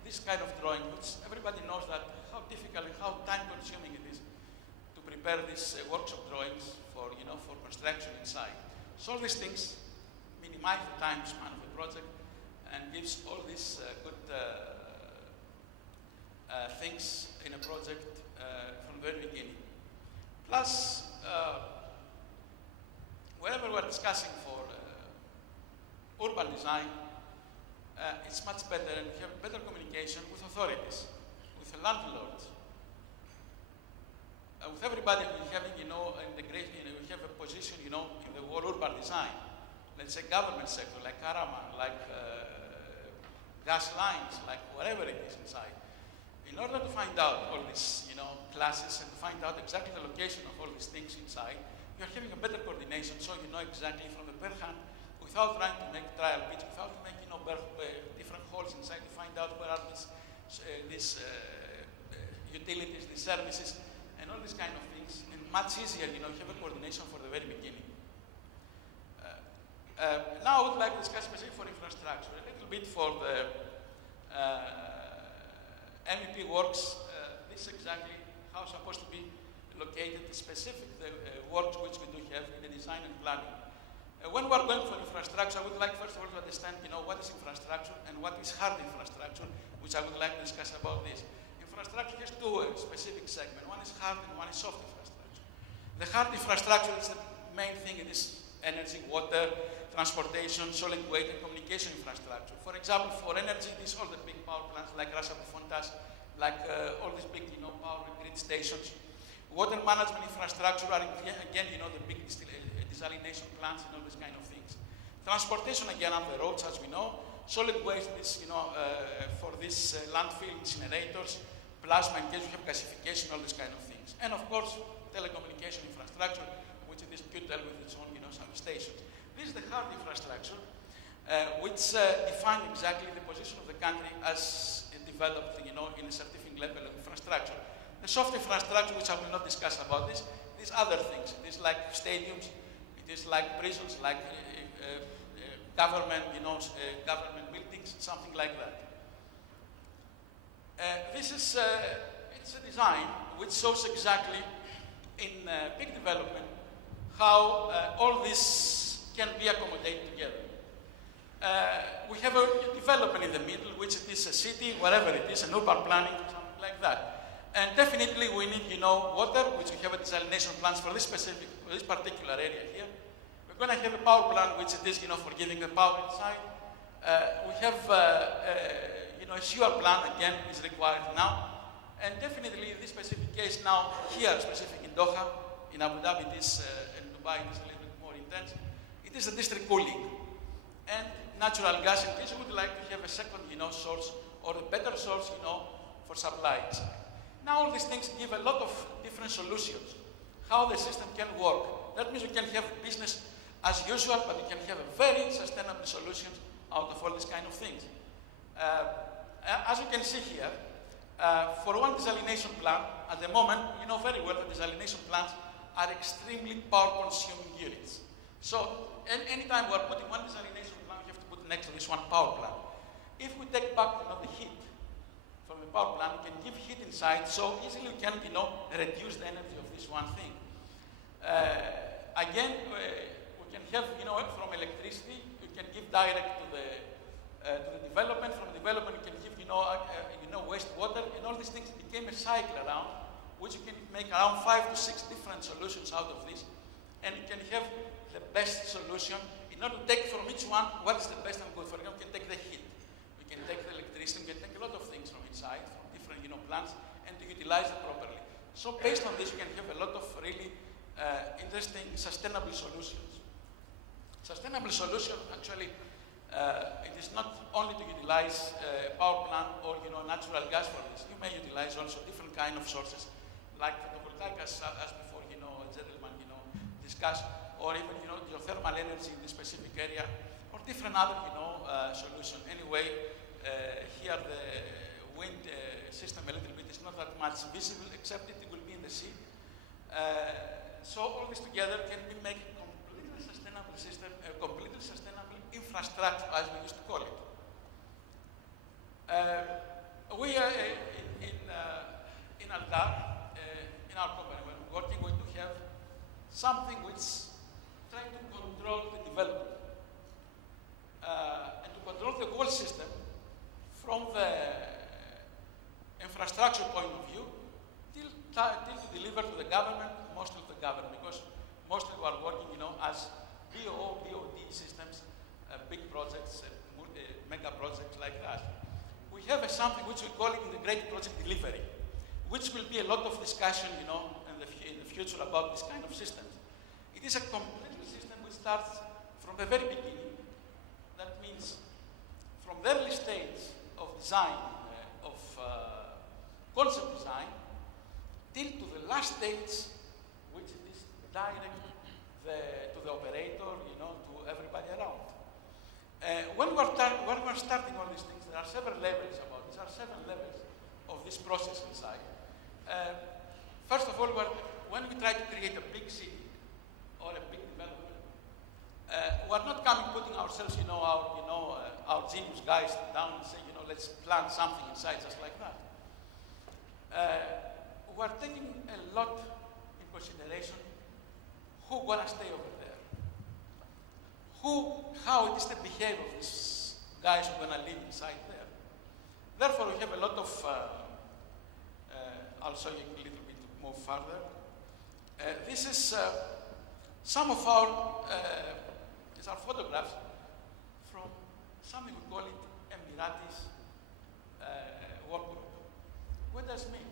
this kind of drawing, which everybody knows that how difficult and how time-consuming it is to prepare these workshop drawings for, for construction inside. So all these things minimize the time span of the project and gives all these good things in a project from the very beginning. Plus, wherever we're discussing for urban design, it's much better and we have better communication with authorities, with the landlords, with everybody we having, integration, we have a position, in the whole urban design. Let's say government sector, like Karaman, like gas lines, like whatever it is inside. In order to find out all these, classes and to find out exactly the location of all these things inside, you're having a better coordination, so you know exactly from the per hand, without trying to make trial pitch, without making different holes inside to find out where are these utilities, these services, and all these kind of things. And much easier, you have a coordination for the very beginning. Now I would like to discuss specifically for infrastructure, a little bit for the MEP works. This is exactly how it's supposed to be located, specific works which we do have in the design and planning. When we're going for infrastructure, I would like first of all to understand, what is infrastructure and what is hard infrastructure, which I would like to discuss about this. Infrastructure has two specific segments. One is hard and one is soft infrastructure. The hard infrastructure is the main thing. It is energy, water, transportation, solid weight, and communication infrastructure. For example, for energy, these all the big power plants like Rasa Fontas, like all these big, power grid stations. Water management infrastructure are again, the big desalination plants and all these kind of things. Transportation again on the roads, as we know. Solid waste is, for these landfill incinerators, plasma in case we have gasification, all these kind of things. And of course, telecommunication infrastructure, which is QTEL with its own, substations. This is the hard infrastructure, which define exactly the position of the country as it developed, in a certain level of infrastructure. The soft infrastructure, which I will not discuss about this, these other things. It is like stadiums, it is like prisons, like government, government buildings, something like that. This is it's a design which shows exactly in big development how all this can be accommodated together. We have a development in the middle, which it is a city, whatever it is, an urban planning, something like that. And definitely we need, water, which we have a desalination plants for this particular area here. We're going to have a power plant, which it is, for giving the power inside. We have, a sewer plant, again, is required now. And definitely in this specific case now, here specific in Doha, in Abu Dhabi it is, in Dubai it is a little bit more intense, it is the district cooling. And natural gas, in case you would like to have a second, source or a better source, for supply. Now all these things give a lot of different solutions, how the system can work. That means we can have business as usual, but we can have a very sustainable solutions out of all these kind of things. As you can see here, for one desalination plant, at the moment, you know very well that desalination plants are extremely power-consuming units. So, anytime we are putting one desalination plant, we have to put next to this one power plant. If we take back the heat from the power plant, we can give heat inside, so easily we can reduce the energy of this one thing. Again, we can have from electricity, we can give direct to the development. From development, we can give wastewater, and all these things became a cycle around, which you can make around 5 to 6 different solutions out of this, and you can have the best solution in order to take from each one what is the best and good. For example, we can take the heat, we can take the electricity, we can take a lot of things from inside, from different plants, and to utilize it properly. So based on this, you can have a lot of really interesting sustainable solutions. Sustainable solution actually, it is not only to utilize power plant or natural gas for this. You may utilize also different kind of sources, like photovoltaic, as before a gentleman discussed, or even geothermal energy in this specific area, or different other solution. Anyway, here the wind system a little bit is not that much visible, except it will be in the sea. So all this together can be make a completely sustainable system, a completely sustainable infrastructure, as we used to call it. We are in Aldar, in our company, we're working with to have something which try to control the development and to control the whole system from the infrastructure point of view till to deliver to the government, mostly to the government, because mostly we are working, as BOD systems, big projects, mega projects like that. We have something which we call it integrated project delivery, which will be a lot of discussion, in the future about this kind of systems. It is a complete system which starts from the very beginning. That means from the early stage of design, of concept design, till to the last stage, which is direct to the operator, to everybody around. When we're starting all these things, there are several levels about this. There are 7 levels of this process inside. First of all, when we try to create a big city or a big development, we're not putting ourselves, our genius guys down and saying, let's plant something inside just like that. We're taking a lot in consideration who gonna stay over there, how it is the behavior of these guys who are gonna live inside there. Therefore, we have a lot of. I'll show you a little bit to move further. This is some of our these are photographs from something we call it Emiratis work group. What does it mean?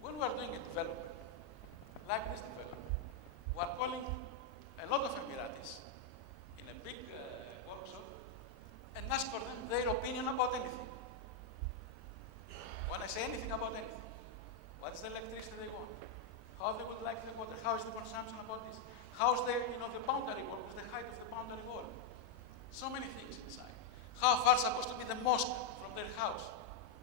When we are doing a development, like this development, we are calling a lot of Emiratis in a big workshop and ask for them their opinion about anything. When I say anything about anything, what is the electricity they want? How they would like the water? How is the consumption about this? How's the boundary wall? What's the height of the boundary wall? So many things inside. How far is supposed to be the mosque from their house?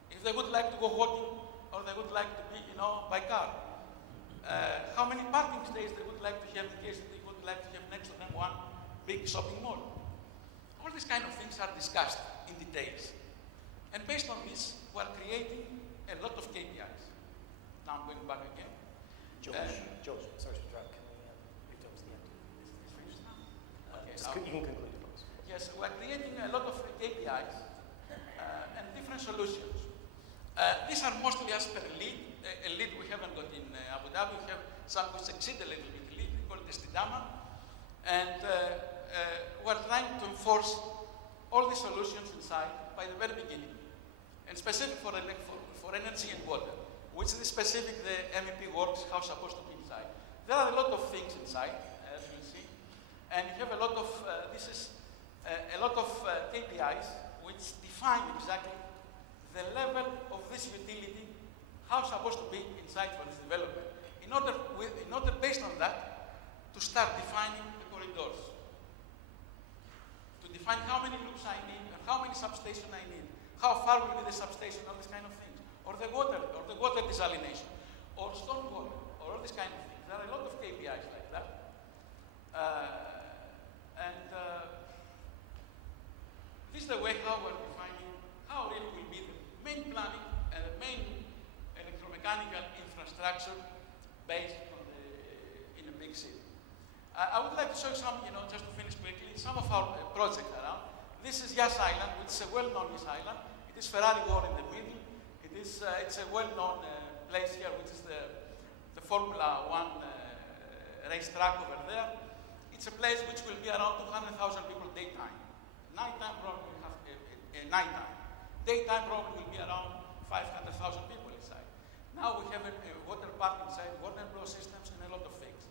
If they would like to go walking, or they would like to be, by car. How many parking spaces they would like to have in case they would like to have next to them one big shopping mall. All these kind of things are discussed in details. And based on this, we are creating a lot of KPIs. Now I'm going back again. George, sorry to interrupt. Can we move to the end? Is finished now? Okay, you can conclude, please. Yes, we're creating a lot of KPIs and different solutions. These are mostly as per lead. A lead we haven't got in Abu Dhabi. We have some which exceed a little bit lead. We call it Estidama. And we're trying to enforce all the solutions inside by the very beginning. And specific for energy and water. which is specific the MEP works, how it's supposed to be inside. There are a lot of things inside, as you'll see, and you have a lot of, this is a lot of KPIs which define exactly the level of this utility, how it's supposed to be inside for this development. In order based on that, to start defining the corridors, to define how many loops I need, and how many substations I need, how far will be the substation, all these kind of things, or the water desalination, or stormwater, or all these kind of things. There are a lot of KPIs like that. This is the way how we're defining how really will be the main planning and the main electromechanical infrastructure based on in a big city. I would like to show you some, just to finish quickly, some of our projects around. This is Yas Island, which is a well-known island. It is Ferrari War in the middle. It's a well-known place here, which is the Formula One racetrack over there. It's a place which will be around 200,000 people daytime. Nighttime probably will have nighttime. Daytime probably will be around 500,000 people inside. Now we have a water park inside, water flow systems, and a lot of things.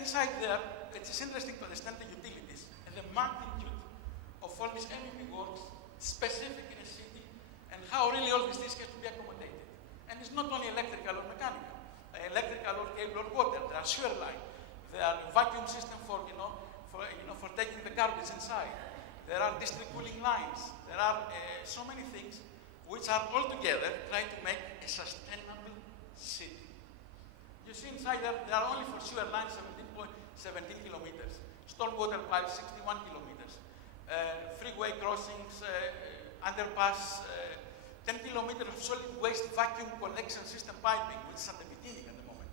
Inside there, it is interesting to understand the utilities and the magnitude of all these MEP works specific in a city, and how really all these things have to be accommodated. And it's not only electrical or mechanical, electrical or cable or water. There are sewer lines. There are vacuum system for taking the garbage inside. There are district cooling lines. There are so many things which are all together trying to make a sustainable city. You see inside there are only for sewer lines 17 kilometers, stormwater pipes 61 kilometers, freeway crossings, underpass, 10 kilometers of solid waste vacuum collection system piping, which is at the beginning at the moment.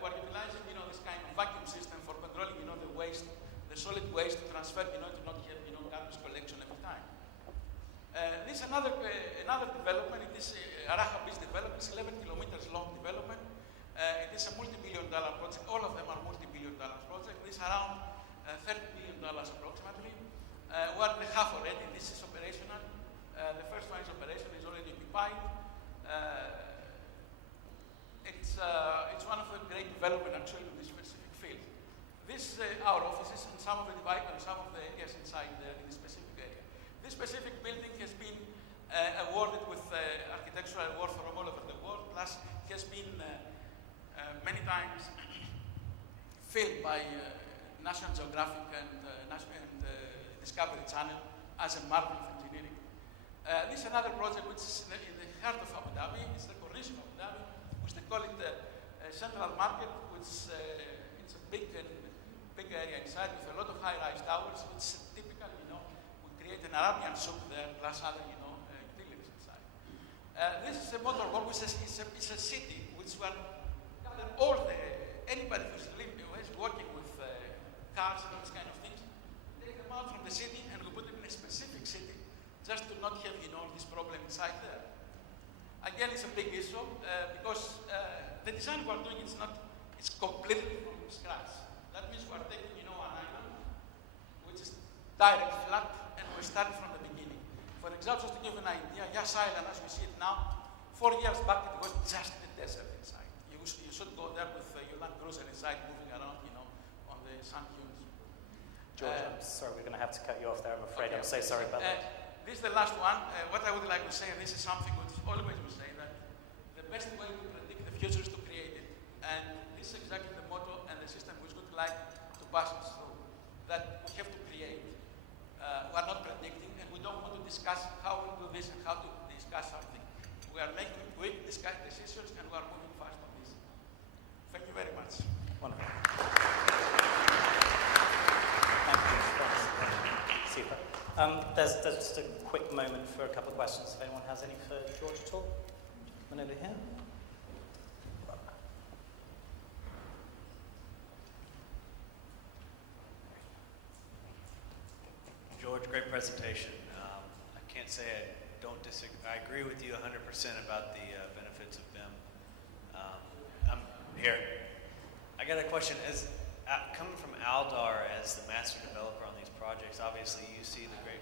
We're utilizing, this kind of vacuum system for controlling, the waste, the solid waste transfer, to not have, garbage collection every time. This is another development. It is Araha-based development. It's 11 kilometers long development. It is a multi-billion-dollar project. All of them are multi-billion-dollar projects. This is around $30 billion approximately. We're in half already. This is operational. The first one is operational. It's already occupied. It's one of the great development actually in this specific field. This is our offices and some of the areas inside there in the specific area. This specific building has been awarded with architectural award from all over the world, plus has been many times filmed by National Geographic and Discovery Channel as a marvel of engineering. This is another project which is in the heart of Abu Dhabi. It's the corniche of Abu Dhabi, which they call it Central Market, which it's a big area inside with a lot of high-rise towers, which is typical, we create an Arabian souk there, plus other, utilities inside. This is a motorway, which is a city which will gather anybody who's working with cars and those kind of things, take them out from the city and we put them in a specific city just to not have, this problem inside there. Again, it's a big issue because the design we're doing it's completely from scratch. That means we're taking, an island which is direct flat and we're starting from the beginning. For example, just to give you an idea, Yas Island, as we see it now, 4 years back it was just the desert inside. You should go there with your Land Cruiser inside, moving around, on the sand dunes. George, I'm sorry, we're going to have to cut you off there, I'm afraid. Okay. I'm so sorry about that. This is the last one. What I would like to say, this is something which always we say, that the best way to predict the future is to create it. And this is exactly the motto and the system which would like to pass us through, that we have to create. We are not predicting, and we don't want to discuss how we do this and how to discuss something. We are making quick decisions, and we are moving fast on this. Thank you very much. Wonderful. Thank you. Super. There's just a quick moment for a couple of questions. If anyone has any for George at all? One over here. George, great presentation. I can't say I don't disagree. I agree with you 100% about the benefits of BIM. I'm here. I got a question. As coming from Aldar as the master developer on these projects, obviously you see the great.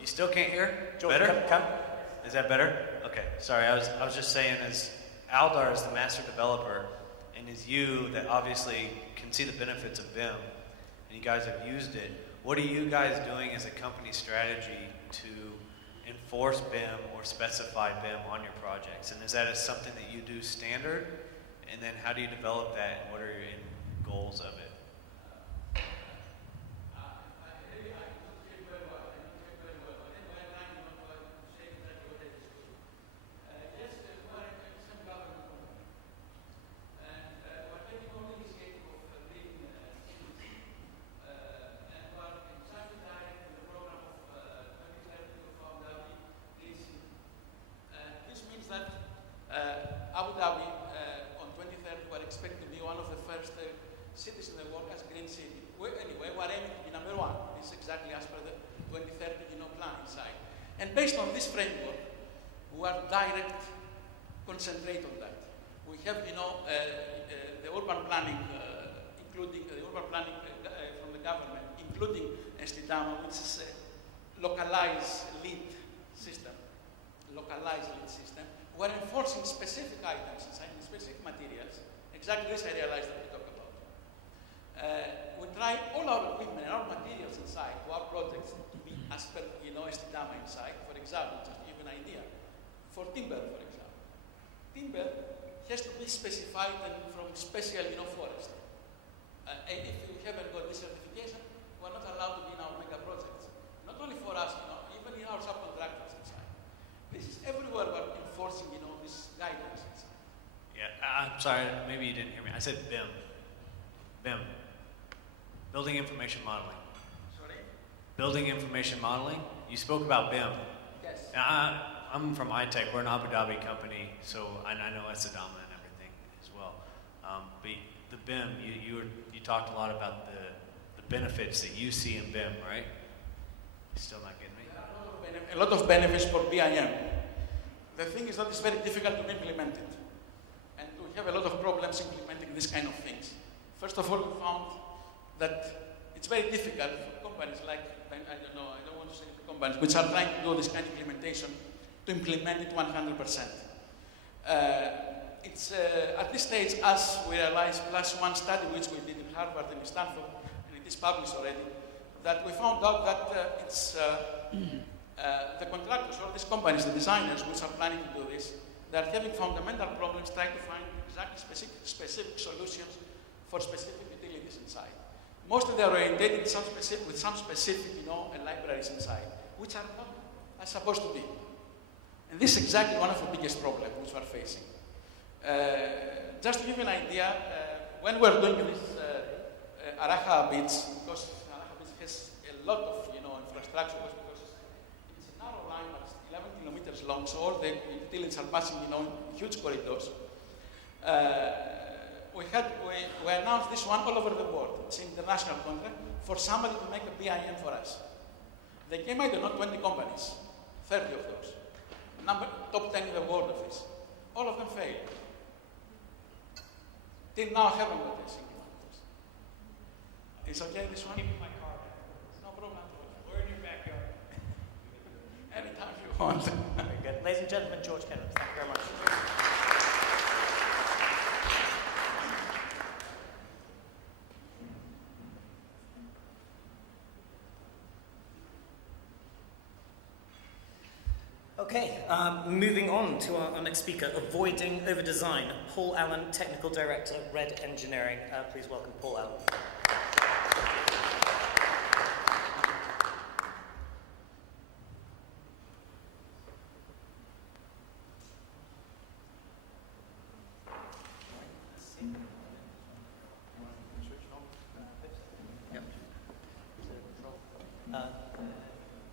You still can't hear? George, better? Come. Is that better? Okay, sorry, I was just saying, as Aldar is the master developer, and as you that obviously can see the benefits of BIM, and you guys have used it, what are you guys doing as a company strategy to enforce BIM or specify BIM on your projects? And is that something that you do standard? And then how do you develop that, and what are your end goals of it? Abu Dhabi on 23rd, we're expected to be one of the first cities in the world as green city. Anyway, we're aiming to be number one. This is exactly as per the 2030 plan inside. And based on this framework, we are direct concentrate on that. We have, the urban planning, including the urban planning from the government, including Estidama, which is a localized lead system. We're enforcing specific items inside, specific materials. Exactly this I realized that we talk about. We try all our equipment and our materials inside to our projects to be as per, Estidama inside. For example, just to give you an idea, for timber, for example. Timber has to be specified and from special, forest. If we haven't got this certification, we're not allowed to be in our mega projects. Not only for us, even in our subcontractors inside. This is everywhere we're enforcing, this guidance inside. Yeah, I'm sorry, maybe you didn't hear me. I said BIM. BIM. Building Information Modeling. Sorry? Building Information Modeling. You spoke about BIM. Yes. I'm from iTech. We're an Abu Dhabi company, so I know Estidama and everything as well. But the BIM, you talked a lot about the benefits that you see in BIM, right? You're still not getting me? A lot of benefits for BIM. The thing is that it's very difficult to be implemented. And we have a lot of problems implementing these kind of things. First of all, we found that it's very difficult for companies like, I don't want to say the companies, which are trying to do this kind of implementation, to implement it 100%. It's at this stage, as we realized, plus one study which we did in Harvard and in Stanford, and it is published already, that we found out that it's the contractors or these companies, the designers which are planning to do this, they are having fundamental problems trying to find exactly specific solutions for specific utilities inside. Mostly they are orientated with some specific, libraries inside, which are not as supposed to be. And this is exactly one of the biggest problems which we are facing. Just to give you an idea, when we're doing this Araha Beach, because Araha Beach has a lot of, infrastructure, because it's a narrow line, but it's 11 kilometers long, so all the utilities are passing, huge corridors. We announced this one all over the world. It's an international contract for somebody to make a BIM for us. They came, 20 companies, 30 of those. Top 10 in the world of this. All of them failed. Till now, I haven't got a single one of those. It's okay, this one? Give me my card. No problem at all. We're in your backyard. Anytime you want. Very good. Ladies and gentlemen, George Kenich, thank you very much. Okay, moving on to our next speaker, Avoiding Overdesign, Paul Allen, Technical Director, Red Engineering. Please welcome Paul Allen.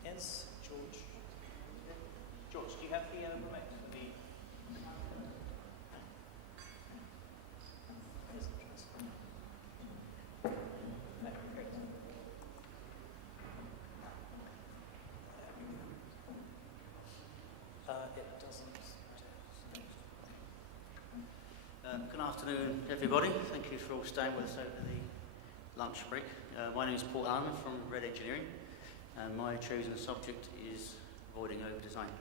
Is George? George, do you have the remote for the? Great. It doesn't. Good afternoon, everybody. Thank you for all staying with us over the lunch break. My name is Paul Allen from Red Engineering, and my chosen subject is avoiding overdesign.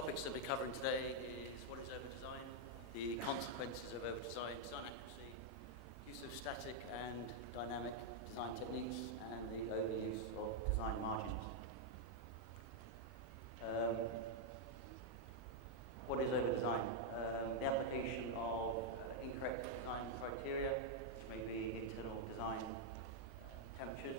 topics that we're covering today is what is over-design, the consequences of over-design, design accuracy, use of static and dynamic design techniques, and the overuse of design margins. What is over-design? The application of incorrect design criteria, which may be internal design temperatures,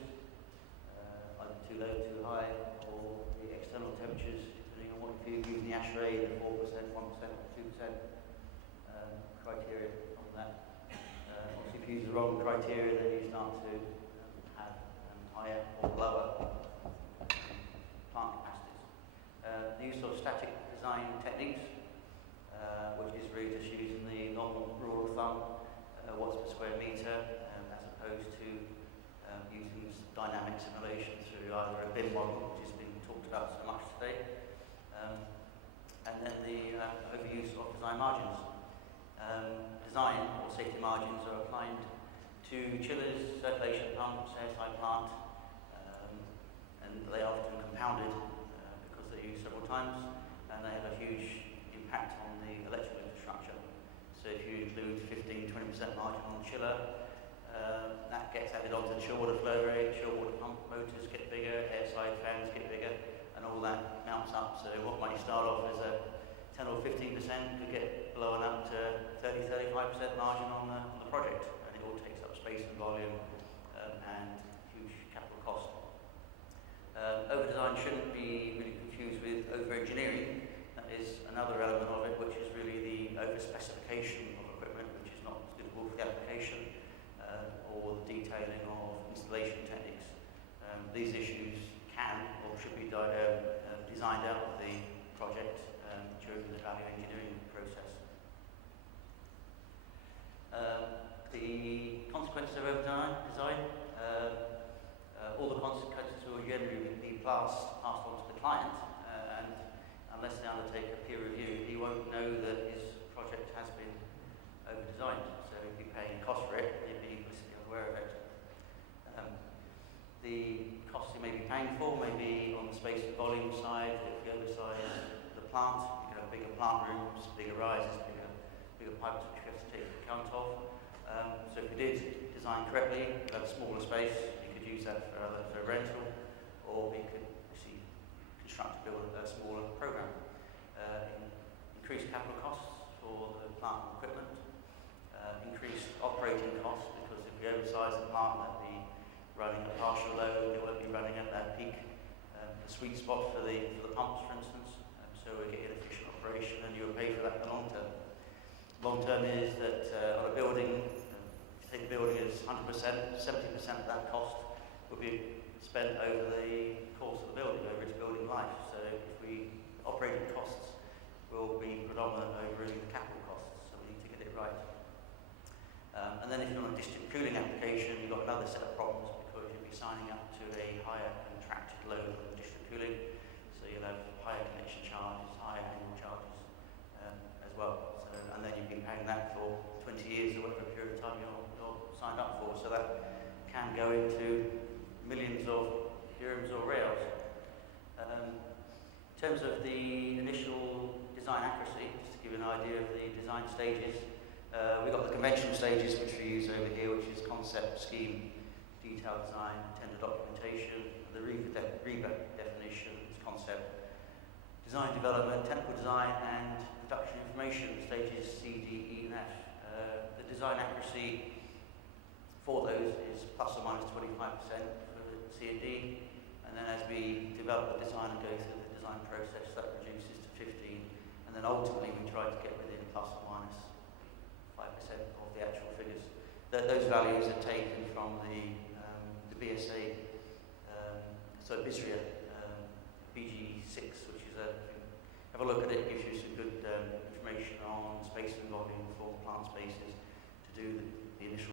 either too low, too high, or the external temperatures, depending on what if you're using the ASHRAE, the 4%, 1%, or 2% criteria on that. Obviously, if you use the wrong criteria, then you start to have higher or lower plant capacities. The use of static design techniques, which is really just using the normal rule of thumb, watts per square metre, as opposed to using dynamic simulation through either a BIM model, which has been talked about so much today, and then the overuse of design margins. Design or safety margins are applied to chillers, circulation pumps, airside plant, and they are often compounded because they're used several times, and they have a huge impact on the electrical infrastructure. So if you include 15-20% margin on the chiller, that gets added onto the chill water flow rate, chill water pump motors get bigger, airside fans get bigger, and all that mounts up. So what might start off as a 10 or 15% could get blown up to 30-35% margin on the project, and it all takes up space and volume and huge capital cost. Over-design shouldn't be really confused with over-engineering. That is another element of it, which is really the over-specification of equipment, which is not suitable for the application, or the detailing of installation techniques. These issues can or should be designed out of the project during the value engineering process. The consequences of over-design, all the consequences will generally be passed on to the client, and unless they undertake a peer review, he won't know that his project has been over-designed. So he'll be paying cost for it, he'll be implicitly aware of it. The costs he may be paying for may be on the space and volume side. If you oversize the plant, you can have bigger plant rooms, bigger rises, bigger pipes which you have to take account of. So if you did design correctly, you had a smaller space, you could use that for rental, or you could build a smaller program. Increased capital costs for the plant and equipment, increased operating costs, because if we oversize the plant, that'll be running at partial load, it won't be running at that peak, the sweet spot for the pumps, for instance. So we get inefficient operation, and you'll pay for that in the long term. Long term is that on a building, take the building as 100%, 70% of that cost will be spent over the course of the building, over its building life. So if operating costs will be predominant over the capital costs, so we need to get it right. And then if you're on a district cooling application, you've got another set of problems, because you'll be signing up to a higher contracted load on district cooling, so you'll have higher connection charges, higher annual charges as well. So, and then you've been paying that for 20 years or whatever period of time you're signed up for, so that can go into millions of dirhams or reals. In terms of the initial design accuracy, just to give you an idea of the design stages, we've got the conventional stages, which we use over here, which is concept, scheme, detailed design, tender documentation. The REBA definition is concept, design development, technical design, and production information, stages C, D, E, and F. The design accuracy for those is plus or minus 25% for the C and D, and then as we develop the design and go through the design process, that reduces to 15, and then ultimately we try to get within plus or minus 5% of the actual figures. Those values are taken from the BSA, BISRIA BG6, which is have a look at it, gives you some good information on space and volume for plant spaces to do the initial